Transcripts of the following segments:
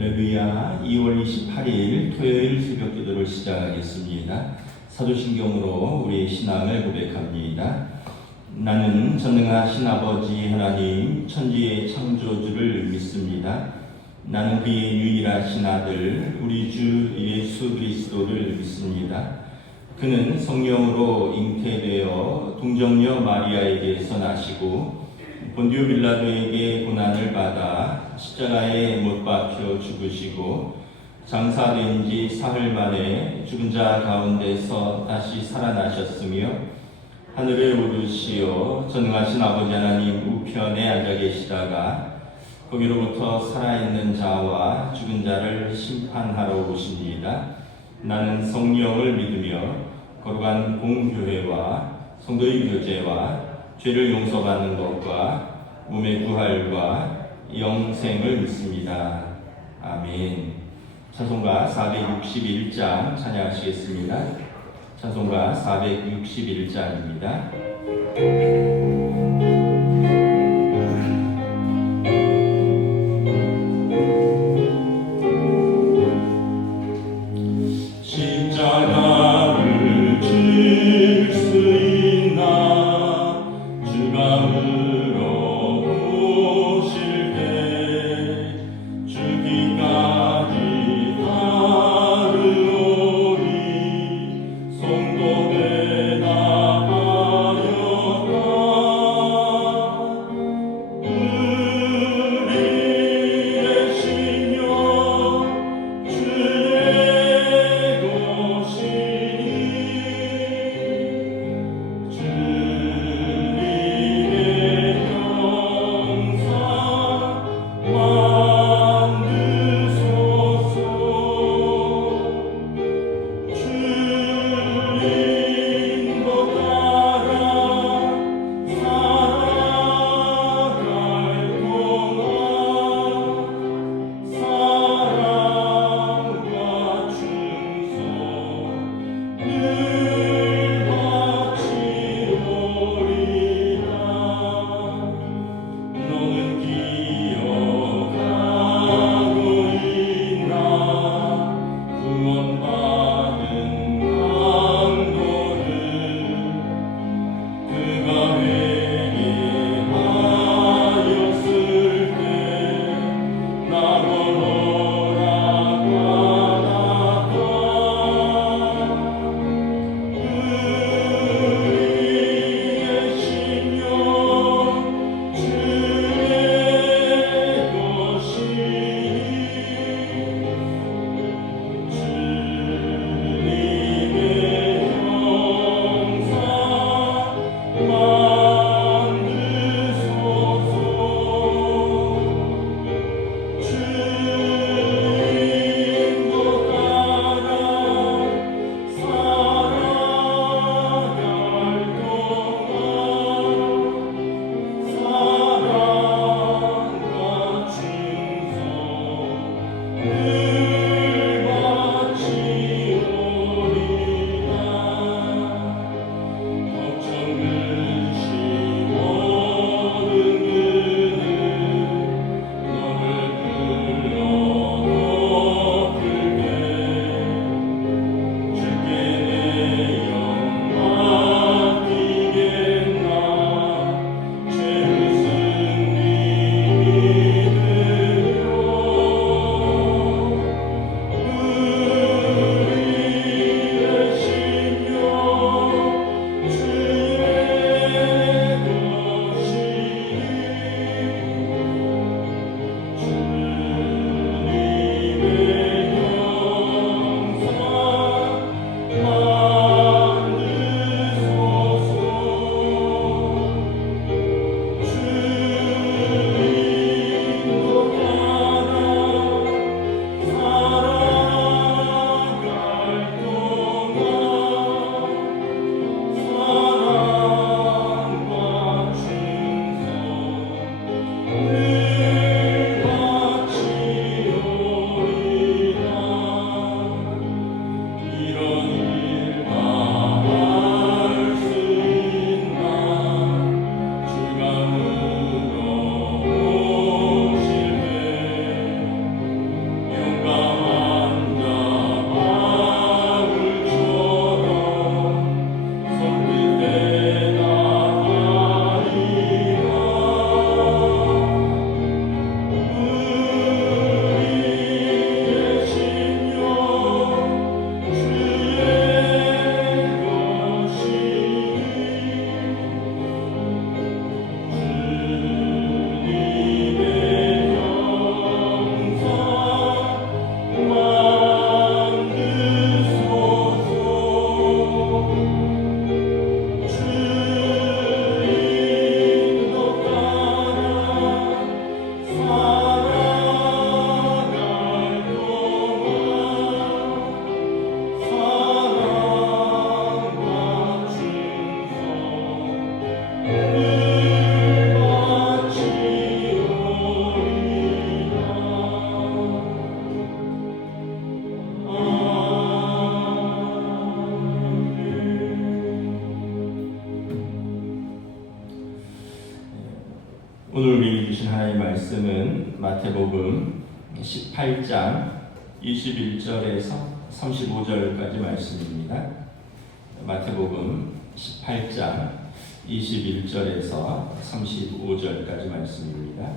할렐루야. 2월 28일 토요일 새벽 기도를 시작하겠습니다. 사도신경으로 우리의 신앙을 고백합니다. 나는 전능하신 아버지 하나님 천지의 창조주를 믿습니다. 나는 그의 유일하신 아들 우리 주 예수 그리스도를 믿습니다. 그는 성령으로 잉태되어 동정녀 마리아에게서 나시고 본디오 빌라도에게 고난을 받아 십자가에 못 박혀 죽으시고 장사된 지 사흘 만에 죽은 자 가운데서 다시 살아나셨으며 하늘에 오르시어 전능하신 아버지 하나님 우편에 앉아 계시다가 거기로부터 살아있는 자와 죽은 자를 심판하러 오십니다. 나는 성령을 믿으며 거룩한 공교회와 성도의 교제와 죄를 용서받는 것과 몸의 부활과 영생을 믿습니다. 아멘. 찬송가 461장 찬양하시겠습니다. 찬송가 461장입니다. 말씀은 마태복음 18장 21절에서 35절까지 말씀입니다. 마태복음 18장 21절에서 35절까지 말씀입니다.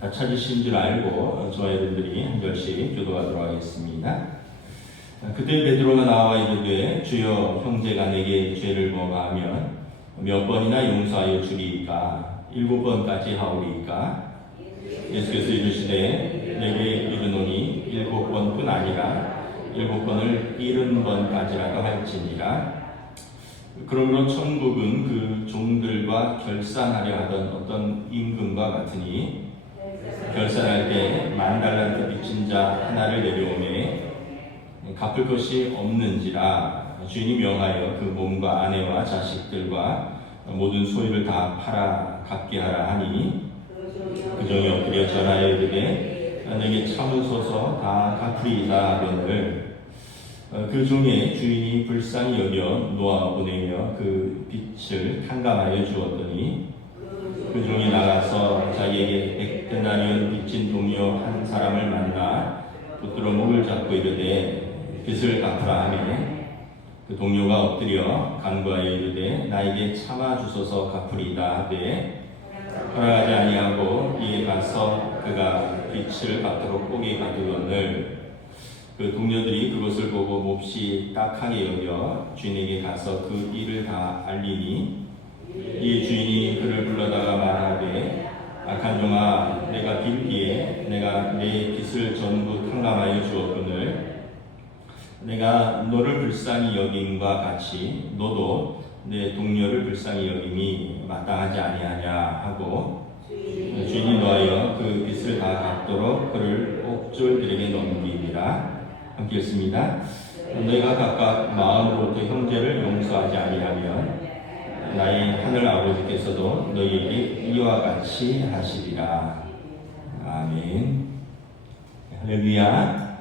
다 찾으신 줄 알고 저와 여러분들이 한 절씩 교도하도록 하겠습니다. 그때 베드로가 나와 이르되 주여 형제가 내게 죄를 범하면 몇 번이나 용서하여 주리이까 7번까지 하오리이까. 예수께서 이르시되 내게 이르노니 7번뿐 아니라 7번을 70번까지라도 할지니라. 그러므로 천국은 그 종들과 결산하려 하던 어떤 임금과 같으니 결산할 때 10,000달란트 빚진 자 하나를 내려오매 갚을 것이 없는지라. 주인이 명하여 그 몸과 아내와 자식들과 모든 소유를 다 팔아 갚게 하라 하니 그 종이 엎드려 전하여 이르되 내게 참으소서 다 갚으리이다 하거늘 그 종의 주인이 불쌍히 여겨 놓아보내며 그 빚을 탕감하여 주었더니 그 종이 나가서 자기에게 100데나리온 빚진 동료 한 사람을 만나 붙들어 목을 잡고 이르되 빚을 갚으라 하매 그 동료가 엎드려 간구하여 이르되 나에게 참아 주소서 갚으리이다 하되 허락하지 아니하고 이에 가서 그가 빚을 갚도록 꼬게 가두었늘 그 동료들이 그것을 보고 몹시 딱하게 여겨 주인에게 가서 그 일을 다 알리니 이에 주인이 그를 불러다가 말하되 악한 종아 내가 빌기에 내가 내 빚을 전부 탕감하여 주었거늘 내가 너를 불쌍히 여김과 같이 너도 내 동료를 불쌍히 여김이 마땅하지 아니하냐 하고 주인이 노하여 그 빚을 다 갚도록 그를 옥졸들에게 넘기니라. 함께 읽습니다. 너희가 각각 마음으로부터 형제를 용서하지 아니하면 나의 하늘 아버지께서도 너희에게 이와 같이 하시리라. 아멘. 할렐루야.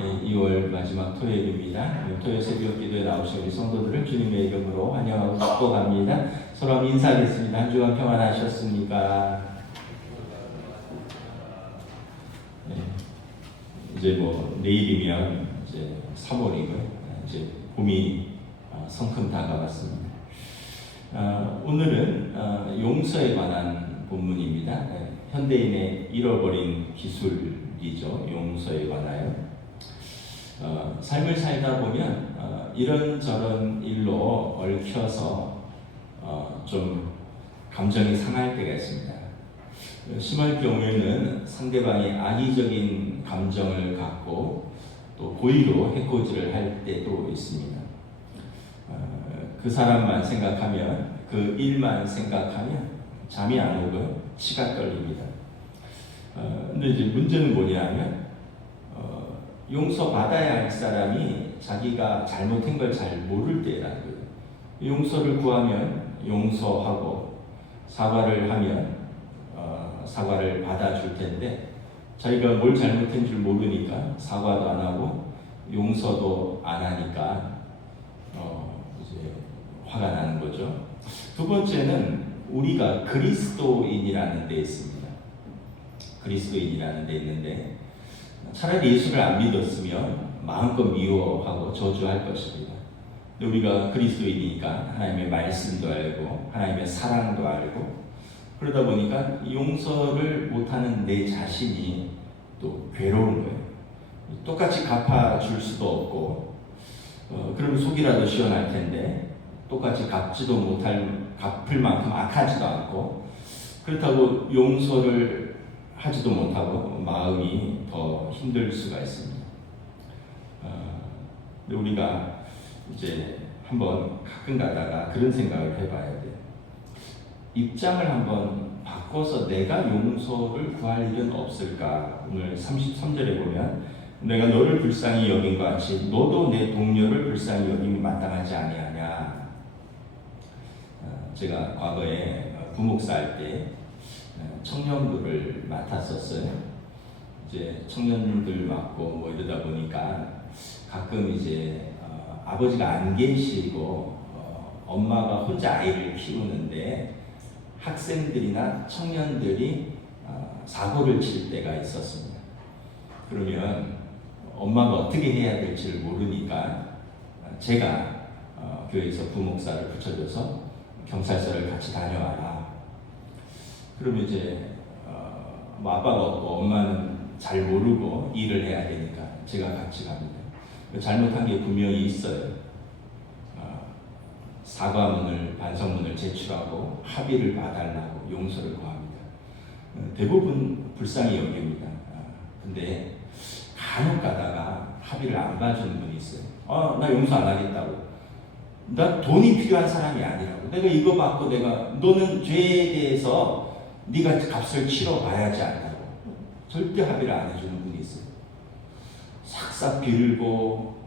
2월 마지막 토요일입니다. 토요일 새벽 기도에 나오신 우리 성도들을 주님의 이름으로 환영하고 축복합니다. 서로 한번 인사하겠습니다. 한 주간 평안하셨습니까? 네. 이제 내일이면 이제 3월이고요. 이제 봄이 성큼 다가왔습니다. 오늘은 용서에 관한 본문입니다. 현대인의 잃어버린 기술이죠. 용서에 관하여. 삶을 살다 보면 이런저런 일로 얽혀서 좀 감정이 상할 때가 있습니다. 심할 경우에는 상대방이 악의적인 감정을 갖고 또 고의로 해코지를 할 때도 있습니다. 그 사람만 생각하면 그 일만 생각하면 잠이 안 오고 치가 떨립니다. 근데 이제 문제는 뭐냐면 용서받아야 할 사람이 자기가 잘못한 걸 잘 모를 때라는 거예요. 용서를 구하면 용서하고 사과를 하면 사과를 받아줄 텐데 자기가 뭘 잘못한 줄 모르니까 사과도 안 하고 용서도 안 하니까 이제 화가 나는 거죠. 두 번째는 우리가 그리스도인이라는 데 있습니다. 그리스도인이라는 데 있는데 차라리 예수를 안 믿었으면 마음껏 미워하고 저주할 것입니다. 근데 우리가 그리스도인이니까 하나님의 말씀도 알고 하나님의 사랑도 알고 그러다 보니까 용서를 못하는 내 자신이 또 괴로운 거예요. 똑같이 갚아줄 수도 없고 그럼 속이라도 시원할 텐데 똑같이 갚지도 못할 갚을 만큼 악하지도 않고 그렇다고 용서를 하지도 못하고 마음이 더 힘들 수가 있습니다. 근데 우리가 이제 한번 가끔 가다가 그런 생각을 해봐야 돼요. 입장을 한번 바꿔서 내가 용서를 구할 일은 없을까? 오늘 33절에 보면 내가 너를 불쌍히 여긴 것 같이 너도 내 동료를 불쌍히 여김이 마땅하지 아니하냐. 제가 과거에 부목사 할 때 청년부를 맡았었어요. 이제 청년들 맡고 이러다 보니까 가끔 이제 아버지가 안 계시고 엄마가 혼자 아이를 키우는데 학생들이나 청년들이 사고를 칠 때가 있었습니다. 그러면 엄마가 어떻게 해야 될지를 모르니까 제가 교회에서 부목사를 붙여줘서 경찰서를 같이 다녀와라. 그러면 이제 뭐 아빠가 없고 엄마는 잘 모르고 일을 해야 되니까 제가 같이 갑니다. 잘못한 게 분명히 있어요. 사과문을, 반성문을 제출하고 합의를 봐달라고 용서를 구합니다. 대부분 불쌍히 여깁니다. 근데 간혹 가다가 합의를 안 봐주는 분이 있어요. 나 용서 안 하겠다고. 나 돈이 필요한 사람이 아니라고. 내가 이거 받고 너는 죄에 대해서 네가 값을 치러봐야지 안다고. 절대 합의를 안 해주는 분이 있어요. 싹싹 빌고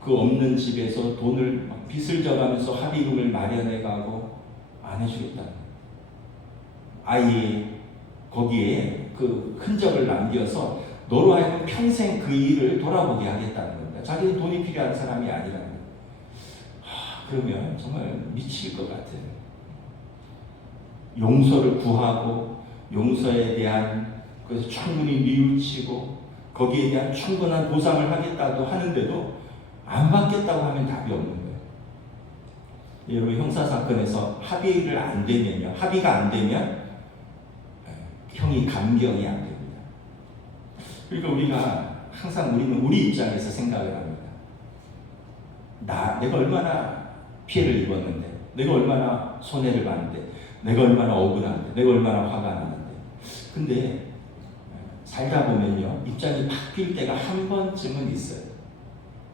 그 없는 집에서 돈을 빚을 져가면서 합의금을 마련해가고 안 해주겠다. 아예 거기에 그 흔적을 남겨서 너로 하여금 평생 그 일을 돌아보게 하겠다는 겁니다. 자기는 돈이 필요한 사람이 아니라는 거예요. 그러면 정말 미칠 것 같아요. 용서를 구하고 용서에 대한 그래서 충분히 뉘우치고 거기에 대한 충분한 보상을 하겠다고 하는데도 안 받겠다고 하면 답이 없는 거예요. 여러분 형사사건에서 합의가 안 되면 형이 감경이 안 됩니다. 그러니까 우리는 우리 입장에서 생각을 합니다. 내가 얼마나 피해를 입었는데, 내가 얼마나 손해를 봤는데, 내가 얼마나 억울한데, 내가 얼마나 화가 나는데. 근데 살다 보면요, 입장이 바뀔 때가 한 번쯤은 있어요.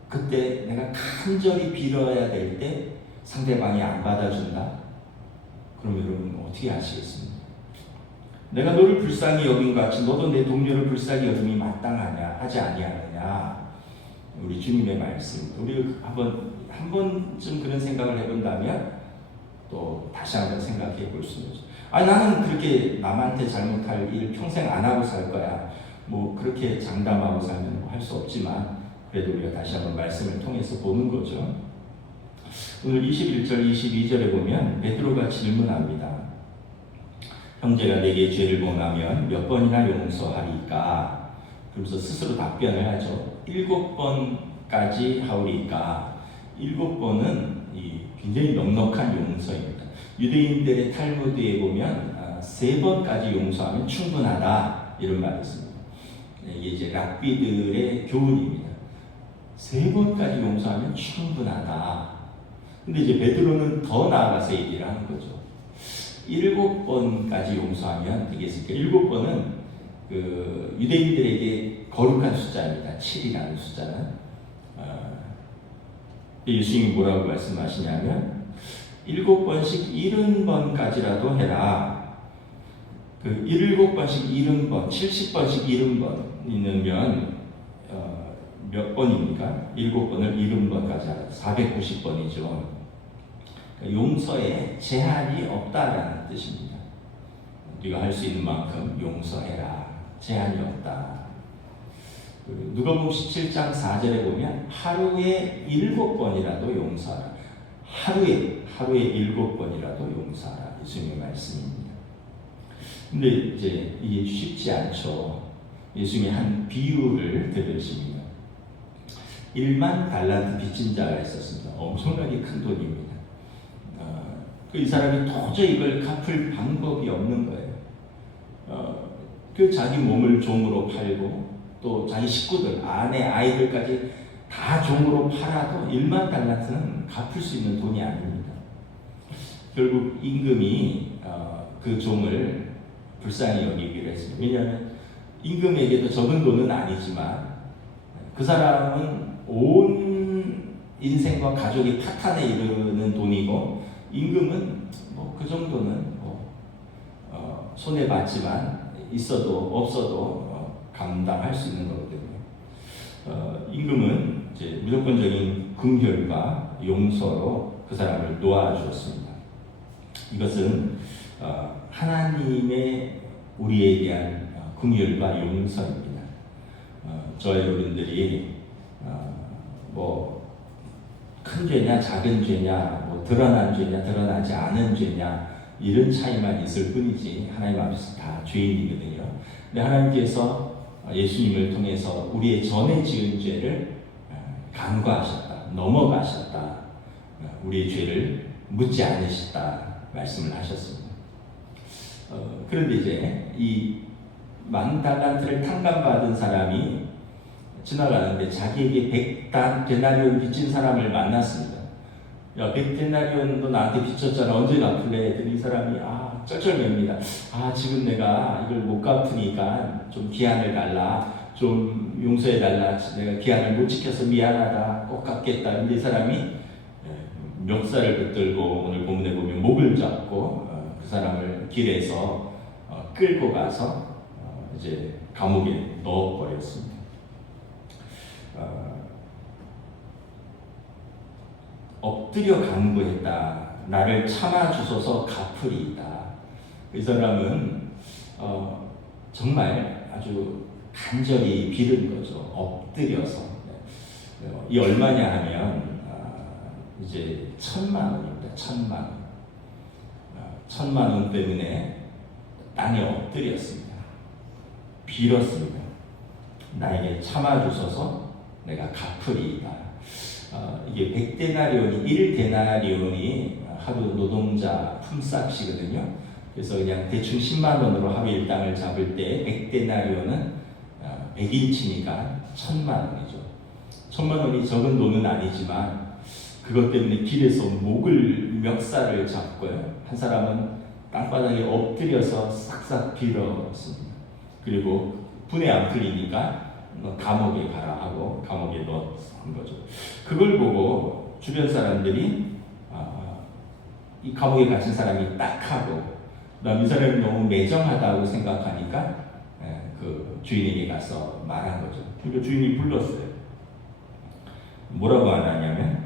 그때 내가 간절히 빌어야 될 때 상대방이 안 받아준다? 그럼 여러분 어떻게 하시겠습니까? 내가 너를 불쌍히 여긴 것 같이 너도 내 동료를 불쌍히 여김이 마땅하냐 하지 아니하느냐. 우리 주님의 말씀. 우리 한 번쯤 그런 생각을 해본다면 또 다시 한번 생각해 볼 수 있죠. 나는 그렇게 남한테 잘못할 일 평생 안 하고 살 거야. 뭐 그렇게 장담하고 살면 할 수 없지만 그래도 우리가 다시 한번 말씀을 통해서 보는 거죠. 오늘 21절, 22절에 보면 베드로가 질문합니다. 형제가 내게 죄를 범하면 몇 번이나 용서하리까? 그러면서 스스로 답변을 하죠. 7번까지 하오리까? 7번은 굉장히 넉넉한 용서입니다. 유대인들의 탈무드에 보면 3번까지 용서하면 충분하다 이런 말이 있습니다. 이게 이제 랍비들의 교훈입니다. 3번까지 용서하면 충분하다. 근데 이제 베드로는 더 나아가서 얘기를 하는 거죠. 7번까지 용서하면 되겠습니까? 7번은 그 유대인들에게 거룩한 숫자입니다. 7이라는 숫자는. 예수님이 뭐라고 말씀하시냐면 7번씩 70번까지라도 해라. 그 7번씩 70번, 70번씩 70번이면 몇 번입니까? 7번을 70번까지 하라. 490번이죠. 용서에 제한이 없다라는 뜻입니다. 우리가 할 수 있는 만큼 용서해라. 제한이 없다. 누가복음 17장 4절에 보면 하루에 7번이라도 용서하라. 하루에 7번이라도 용서하라. 예수님의 말씀입니다. 근데 이제 이게 쉽지 않죠. 예수님이 한 비유를 들으십니다. 1만 달란트 빚진 자가 있었습니다. 엄청나게 큰 돈입니다. 이 사람이 도저히 이걸 갚을 방법이 없는 거예요. 그 자기 몸을 종으로 팔고 또 자기 식구들, 아내, 아이들까지 다 종으로 팔아도 1만 달란트는 갚을 수 있는 돈이 아닙니다. 결국 임금이 그 종을 불쌍히 여기기로 했습니다. 왜냐하면 임금에게도 적은 돈은 아니지만 그 사람은 온 인생과 가족이 파탄에 이르는 돈이고 임금은 뭐 그 정도는 손해 봤지만 있어도 없어도 감당할 수 있는 거거든요. 임금은 이제 무조건적인 긍휼과 용서로 그 사람을 놓아주었습니다. 이것은 하나님의 우리에 대한 긍휼과 용서입니다. 저 여러분들이 뭐 큰 죄냐 작은 죄냐 뭐 드러난 죄냐 드러나지 않은 죄냐 이런 차이만 있을 뿐이지 하나님 앞에서 다 죄인이거든요. 근데 하나님께서 예수님을 통해서 우리의 전에 지은 죄를 간과하셨다, 넘어가셨다, 우리의 죄를 묻지 않으셨다 말씀을 하셨습니다. 그런데 이제 이 10,000달란트를 탕감받은 사람이 지나가는데 자기에게 100데나리온 빚진 사람을 만났습니다. 야, 100데나리온도 나한테 빚졌잖아. 언제 갚을래? 했더니 이 사람이 쩔쩔맵니다. 지금 내가 이걸 못 갚으니까 좀 기한을 달라. 좀 용서해달라. 내가 기한을 못 지켜서 미안하다. 꼭 갚겠다. 근데 이 사람이 멱살을 붙들고 오늘 본문에 보면 목을 잡고 그 사람을 길에서 끌고 가서 이제 감옥에 넣어버렸습니다. 엎드려 간구했다. 나를 참아주소서 갚으리이다. 이 사람은 정말 아주 간절히 빌은 거죠. 엎드려서. 이 얼마냐 하면 이제 1,000,000원입니다. 1,000,000원. 1,000,000원 때문에 땅에 엎드렸습니다. 빌었습니다. 나에게 참아주소서 내가 갚으리이다. 이게 100데나리온이 1데나리온이 하루 노동자 품삯이거든요. 그래서 그냥 대충 10만 원으로 하루 일당을 잡을 때 100데나리온은 100인치니까 1,000,000원이죠. 1,000,000원이 적은 돈은 아니지만 그것 때문에 길에서 목을 멱살을 잡고요. 한 사람은 땅바닥에 엎드려서 싹싹 빌었습니다. 그리고 분에 안 풀리니까 너 감옥에 가라 하고 감옥에 넣은 거죠. 그걸 보고 주변 사람들이 이 감옥에 갇힌 사람이 딱하고 이 사람이 너무 매정하다고 생각하니까 그 주인에게 가서 말한 거죠. 그러니까 주인이 불렀어요. 뭐라고 하냐면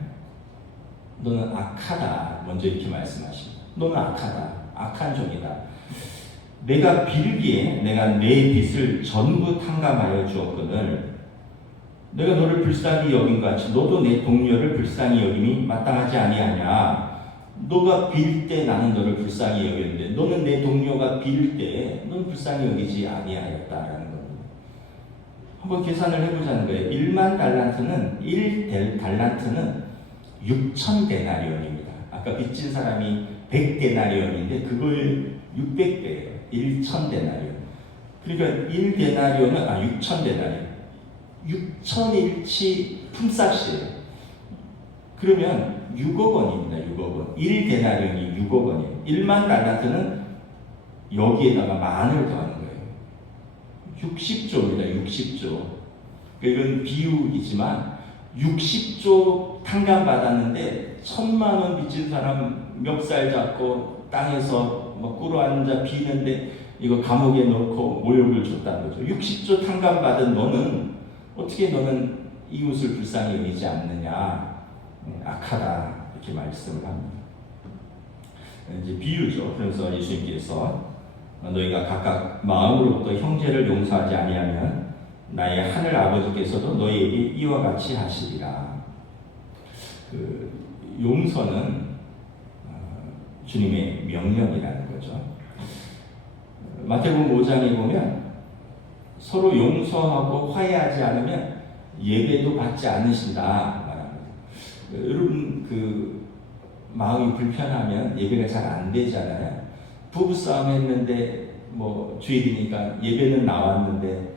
너는 악하다. 먼저 이렇게 말씀하십니다. 너는 악하다. 악한 종이다. 내가 빌기에 내가 내 빚을 전부 탕감하여 주었거늘 내가 너를 불쌍히 여긴 같이 너도 내 동료를 불쌍히 여김이 마땅하지 아니하냐. 너가 빌 때 나는 너를 불쌍히 여겼는데 너는 내 동료가 빌 때 너는 불쌍히 여기지 아니하였다라는 겁니다. 한번 계산을 해보자는 거예요. 10,000달란트는 1달란트는 6,000데나리온입니다. 아까 빚진 사람이 100데나리온인데 그걸 600배예요. 1,000데나리온. 그러니까 1데나리온은 6,000데나리온. 6,000일치 품삯이에요. 그러면 6억 원입니다. 6억 원. 1데나리온이 6억 원이에요. 10,000달란트는 여기에다가 만을 더하는 거예요. 60조입니다. 60조. 이건 비유이지만 60조 탕감받았는데 1,000,000원 빚진 사람 멱살 잡고 땅에서 꿇어앉아 비는데 이거 감옥에 넣고 모욕을 줬다는 거죠. 60조 탕감받은 너는 어떻게 너는 이웃을 불쌍히 여기지 않느냐. 악하다 이렇게 말씀을 합니다. 이제 비유죠. 그래서 예수님께서 너희가 각각 마음으로부터 형제를 용서하지 아니하면 나의 하늘 아버지께서도 너희에게 이와 같이 하시리라. 그 용서는 주님의 명령이라는 거죠. 마태복음 5장에 보면 서로 용서하고 화해하지 않으면 예배도 받지 않으신다 말합니다. 여러분 그 마음이 불편하면 예배가 잘 안 되잖아요. 부부싸움 했는데 주일이니까 예배는 나왔는데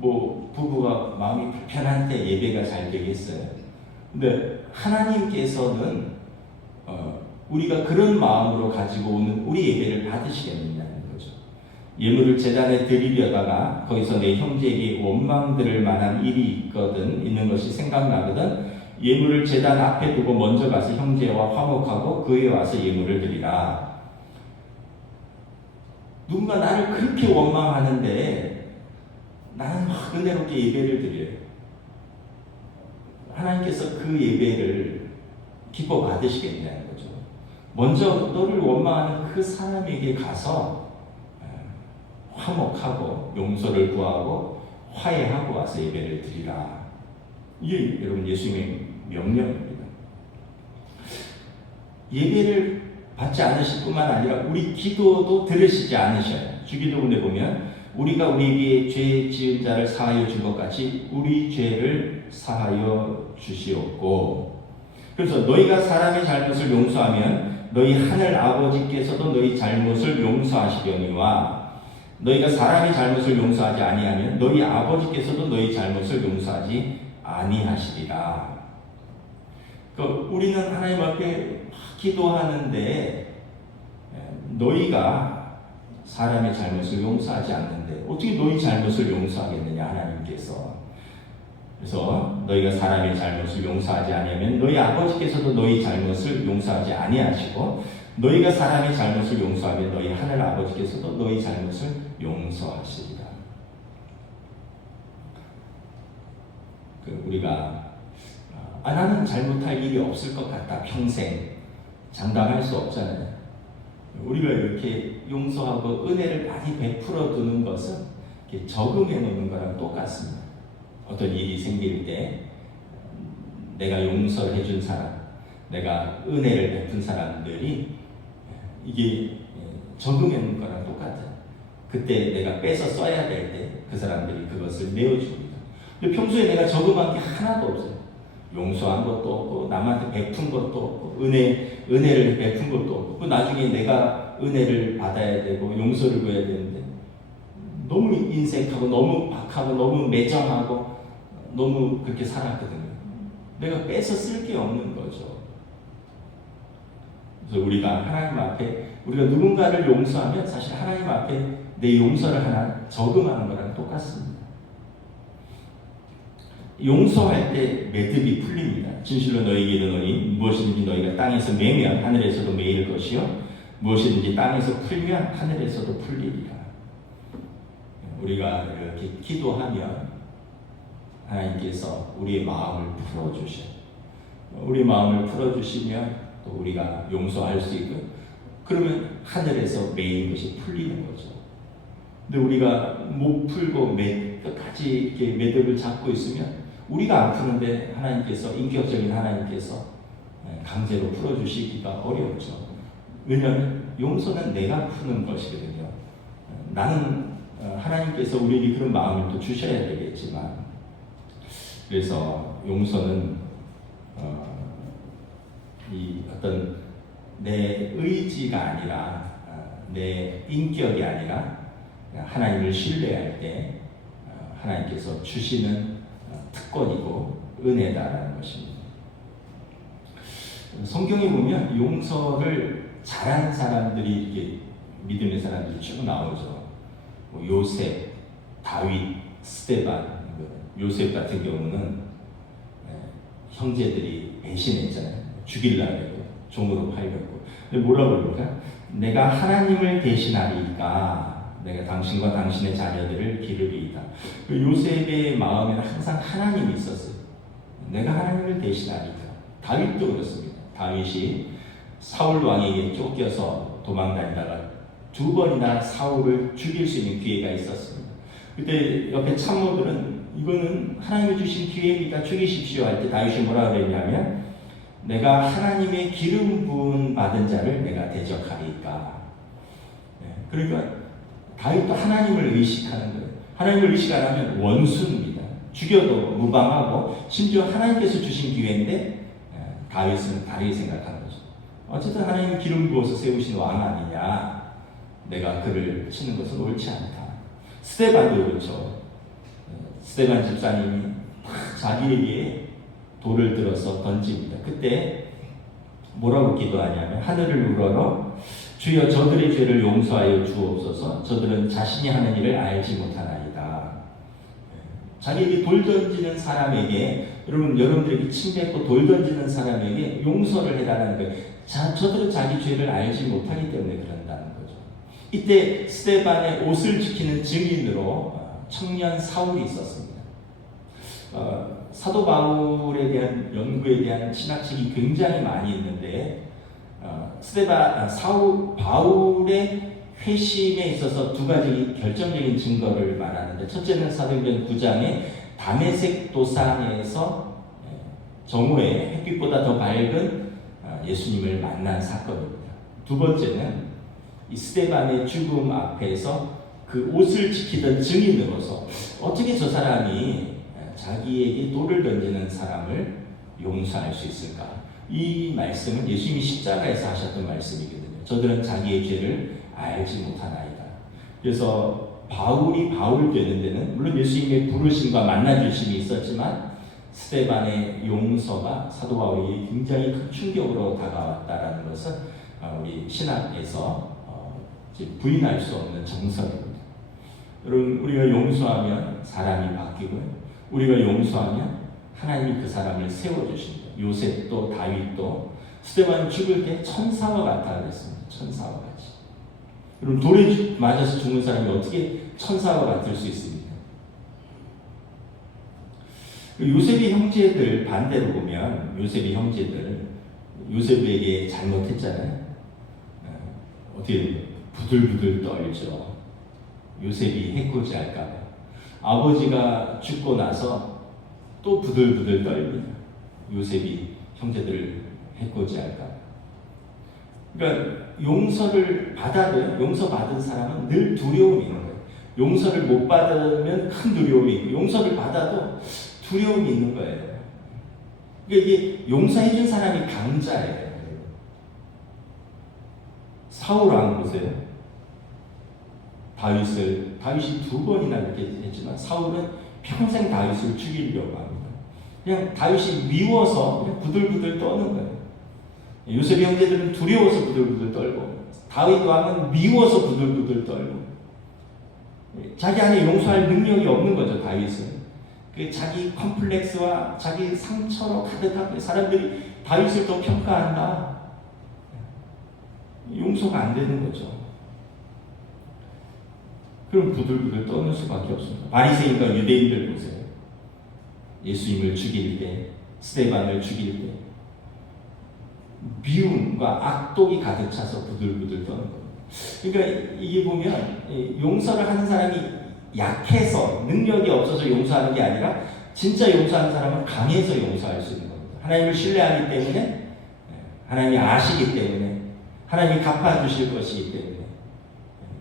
부부가 마음이 불편한 때 예배가 잘 되겠어요. 근데 하나님께서는 우리가 그런 마음으로 가지고 오는 우리 예배를 받으시겠느냐는 거죠. 예물을 제단에 드리려다가 거기서 내 형제에게 원망 들을 만한 일이 있는 것이 생각나거든 예물을 제단 앞에 두고 먼저 가서 형제와 화목하고 그에 와서 예물을 드리라. 누군가 나를 그렇게 원망하는데 나는 은혜롭게 예배를 드려요. 하나님께서 그 예배를 기뻐 받으시겠냐는 거죠. 먼저 너를 원망하는 그 사람에게 가서 화목하고 용서를 구하고 화해하고 와서 예배를 드리라. 이게 여러분 예수님의 명령입니다. 예배를 받지 않으실 뿐만 아니라 우리 기도도 들으시지 않으셔요. 주기도문에 보면 우리가 우리에게 죄 지은 자를 사하여 준 것 같이 우리 죄를 사하여 주시옵고, 그래서 너희가 사람의 잘못을 용서하면 너희 하늘 아버지께서도 너희 잘못을 용서하시려니와 너희가 사람의 잘못을 용서하지 아니하면 너희 아버지께서도 너희 잘못을 용서하지 아니하시리라. 우리는 하나님 앞에 기도하는데 너희가 사람의 잘못을 용서하지 않는데 어떻게 너희 잘못을 용서하겠느냐 하나님께서. 그래서 너희가 사람의 잘못을 용서하지 아니하면 너희 아버지께서도 너희 잘못을 용서하지 아니하시고 너희가 사람의 잘못을 용서하면 너희 하늘 아버지께서도 너희 잘못을 용서하시리라. 우리가 나는 잘못할 일이 없을 것 같다 평생 장담할 수 없잖아요. 우리가 이렇게 용서하고 은혜를 많이 베풀어 두는 것은 이렇게 저금해 놓는 거랑 똑같습니다. 어떤 일이 생길 때 내가 용서를 해준 사람, 내가 은혜를 베푼 사람들이 이게 저금해 놓는 거랑 똑같아요. 그때 내가 빼서 써야 될 때 그 사람들이 그것을 내어줍니다. 근데 평소에 내가 저금한 게 하나도 없어요. 용서한 것도 없고 남한테 베푼 것도 없고 은혜를 베푼 것도 없고 나중에 내가 은혜를 받아야 되고 용서를 구해야 되는데 너무 인색하고 너무 박하고 너무 매정하고 너무 그렇게 살았거든요. 내가 빼서 쓸 게 없는 거죠. 그래서 우리가 하나님 앞에 우리가 누군가를 용서하면 사실 하나님 앞에 내 용서를 하나 저금하는 거랑 똑같습니다. 용서할 때 매듭이 풀립니다. 진실로 너희에게 이르노니 무엇이든지 너희가 땅에서 매면 하늘에서도 매일 것이요 무엇이든지 땅에서 풀면 하늘에서도 풀리리라. 우리가 이렇게 기도하면 하나님께서 우리의 마음을 풀어주셔요. 우리 마음을 풀어주시면 또 우리가 용서할 수 있고 그러면 하늘에서 매일 것이 풀리는 거죠. 근데 우리가 못 풀고 끝까지 이렇게 매듭을 잡고 있으면 우리가 안 푸는데 하나님께서 인격적인 하나님께서 강제로 풀어주시기가 어렵죠. 왜냐하면 용서는 내가 푸는 것이거든요. 나는 하나님께서 우리에게 그런 마음을 또 주셔야 되겠지만 그래서 용서는 이 어떤 내 의지가 아니라 내 인격이 아니라 하나님을 신뢰할 때 하나님께서 주시는 특권이고 은혜다라는 것입니다. 성경에 보면 용서를 잘한 사람들이 이렇게 믿음의 사람들이 쭉 나오죠. 요셉, 다윗, 스데반. 요셉 같은 경우는 형제들이 배신했잖아요. 죽이려고 종으로 팔렸고. 뭐라고 그럴까? 내가 하나님을 대신하리까 내가 당신과 당신의 자녀들을 기르리이다. 요셉의 마음에는 항상 하나님이 있었어요. 내가 하나님을 대신하리까. 다윗도 그렇습니다. 다윗이 사울 왕에게 쫓겨서 도망다니다가 2번이나 사울을 죽일 수 있는 기회가 있었습니다. 그때 옆에 참모들은 이거는 하나님이 주신 기회니까 죽이십시오 할 때 다윗이 뭐라 그랬냐면 내가 하나님의 기름 부은 받은 자를 내가 대적하리까. 그러니까 다윗도 하나님을 의식하는 거예요. 하나님을 의식 안 하면 원수입니다. 죽여도 무방하고 심지어 하나님께서 주신 기회인데 다윗은 다르게 생각하는 거죠. 어쨌든 하나님이 기름 부어서 세우신 왕 아니냐. 내가 그를 치는 것은 옳지 않다. 스데반도 그렇죠. 스데반 집사님이 자기에게 돌을 들어서 던집니다. 그때 뭐라고 기도하냐면 하늘을 우러러 주여 저들의 죄를 용서하여 주옵소서. 저들은 자신이 하는 일을 알지 못하나이다. 자기에게 돌 던지는 사람에게 여러분들에게 침뱉고 돌 던지는 사람에게 용서를 해달라는 거예요. 저들은 자기 죄를 알지 못하기 때문에 그런다는 거죠. 이때 스데반의 옷을 지키는 증인으로 청년 사울이 있었습니다. 사도 바울에 대한 연구에 대한 신학책이 굉장히 많이 있는데 바울의 회심에 있어서 2가지 결정적인 증거를 말하는데 첫째는 사도행전 9장에 다메섹 도상에서 정오에 햇빛보다 더 밝은 예수님을 만난 사건입니다. 두 번째는 이 스데반의 죽음 앞에서 그 옷을 지키던 증인으로서 어떻게 저 사람이 자기에게 돌을 던지는 사람을 용서할 수 있을까? 이 말씀은 예수님이 십자가에서 하셨던 말씀이거든요. 저들은 자기의 죄를 알지 못하나이다. 그래서 바울이 바울 되는 데는 물론 예수님의 부르심과 만나주심이 있었지만 스데반의 용서가 사도 바울이 굉장히 큰 충격으로 다가왔다라는 것은 우리 신학에서 부인할 수 없는 정설입니다. 여러분, 우리가 용서하면 사람이 바뀌고요. 우리가 용서하면 하나님이 그 사람을 세워주십니다. 요셉도 다윗도 스데반이 죽을 때 천사와 같다 그랬습니다. 천사와 같이. 여러분, 돌에 맞아서 죽는 사람이 어떻게 천사와 같을 수 있습니까? 요셉의 형제들 반대로 보면 요셉의 형제들 요셉에게 잘못했잖아요. 어떻게 부들부들 떨죠. 요셉이 해코지할까 봐. 아버지가 죽고 나서 또 부들부들 떨립니다. 요셉이 형제들을 해코지할까 봐. 그러니까 용서를 받아도 용서받은 사람은 늘 두려움이 있는 거예요. 용서를 못 받으면 큰 두려움이 있고 용서를 받아도 두려움이 있는 거예요. 그러니까 이게 용서해준 사람이 강자예요. 사울 왕 보세요. 다윗이 두 번이나 그렇게 했지만 사울은 평생 다윗을 죽이려고 합니다. 그냥 다윗이 미워서 그냥 부들부들 떠는 거예요. 요셉의 형제들은 두려워서 부들부들 떨고 다윗 왕은 미워서 부들부들 떨고 자기 안에 용서할 능력이 없는 거죠. 다윗은 자기 컴플렉스와 자기 상처로 가득하고 사람들이 다윗을 더 평가한다. 용서가 안 되는 거죠. 그럼 부들부들 떠는 수밖에 없습니다. 바리새인과 유대인들 보세요. 예수님을 죽일 때, 스데반을 죽일 때 미움과 악독이 가득 차서 부들부들 떠는 겁니다. 그러니까 이게 보면 용서를 하는 사람이 약해서 능력이 없어서 용서하는 게 아니라 진짜 용서하는 사람은 강해서 용서할 수 있는 겁니다. 하나님을 신뢰하기 때문에 하나님이 아시기 때문에 하나님이 갚아주실 것이기 때문에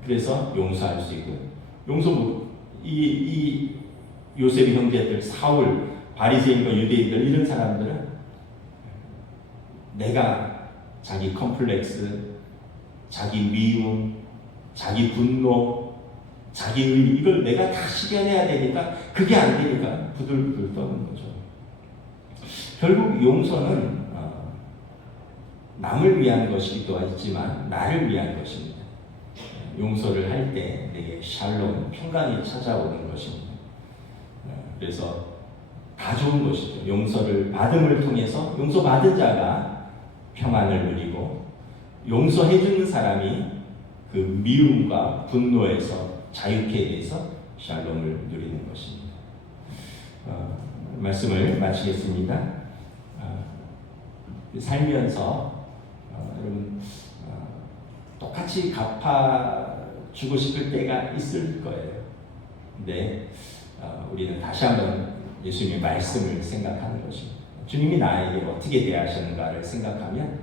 그래서 용서할 수 있고 이 요셉의 형제들 사울 바리새인과 유대인들 이런 사람들은 내가 자기 컴플렉스 자기 미움 자기 분노 자기 의 이걸 내가 다 실현해야 되니까 그게 안 되니까 부들부들 떠는 거죠. 결국 용서는 남을 위한 것이기도 하지만 나를 위한 것입니다. 용서를 할 때 내게 샬롬, 평강이 찾아오는 것입니다. 그래서 다 좋은 것이죠. 용서를 받음을 통해서 용서받은 자가 평안을 누리고 용서해주는 사람이 그 미움과 분노에서 자유케 돼서 샬롬을 누리는 것입니다. 말씀을 마치겠습니다. 살면서 여러분 똑같이 갚아주고 싶을 때가 있을 거예요. 근데 우리는 다시 한번 예수님의 말씀을 생각하는 것입니다. 주님이 나에게 어떻게 대하시는가를 생각하면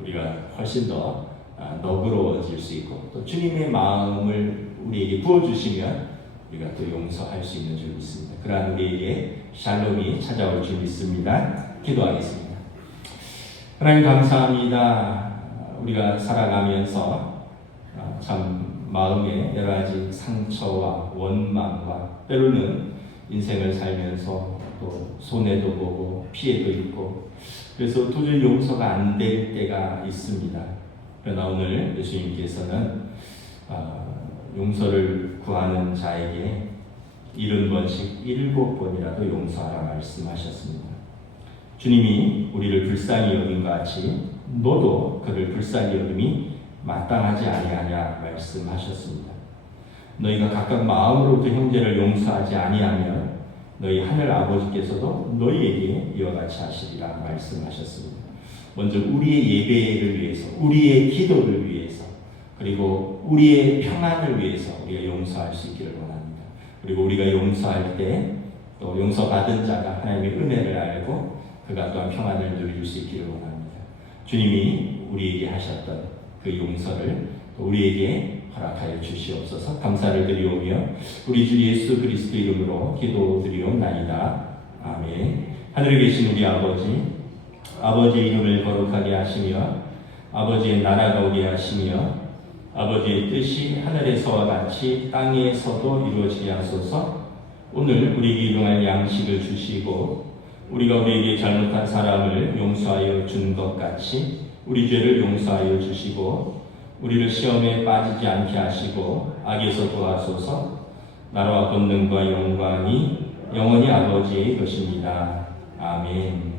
우리가 훨씬 더 너그러워질 수 있고 또 주님의 마음을 우리에게 부어주시면 우리가 또 용서할 수 있는 줄 믿습니다. 그러한 우리에게 샬롬이 찾아올 줄 믿습니다. 기도하겠습니다. 하나님 감사합니다. 우리가 살아가면서 참 마음에 여러 가지 상처와 원망과 때로는 인생을 살면서 또 손해도 보고 피해도 있고 그래서 도저히 용서가 안 될 때가 있습니다. 그러나 오늘 예수님께서는 용서를 구하는 자에게 70번씩 7번이라도 용서하라 말씀하셨습니다. 주님이 우리를 불쌍히 여긴 것 같이 너도 그를 불쌍히 여김이 마땅하지 아니하냐 말씀하셨습니다. 너희가 각각 마음으로부터 형제를 용서하지 아니하면 너희 하늘 아버지께서도 너희에게 이와 같이 하시리라 말씀하셨습니다. 먼저 우리의 예배를 위해서, 우리의 기도를 위해서, 그리고 우리의 평안을 위해서 우리가 용서할 수 있기를 원합니다. 그리고 우리가 용서할 때 또 용서받은 자가 하나님의 은혜를 알고 그가 또한 평안을 누릴 수 있기를 원합니다. 주님이 우리에게 하셨던 그 용서를 우리에게 허락하여 주시옵소서. 감사를 드리오며 우리 주 예수 그리스도 이름으로 기도드리옵나이다. 아멘. 하늘에 계신 우리 아버지, 아버지의 이름을 거룩하게 하시며 아버지의 나라가 오게 하시며 아버지의 뜻이 하늘에서와 같이 땅에서도 이루어지게 하소서. 오늘 우리에게 일용할 양식을 주시고 우리가 우리에게 잘못한 사람을 용서하여 준 것 같이 우리 죄를 용서하여 주시고 우리를 시험에 빠지지 않게 하시고 악에서 도와소서. 나라와 권능과 영광이 영원히 아버지의 것입니다. 아멘.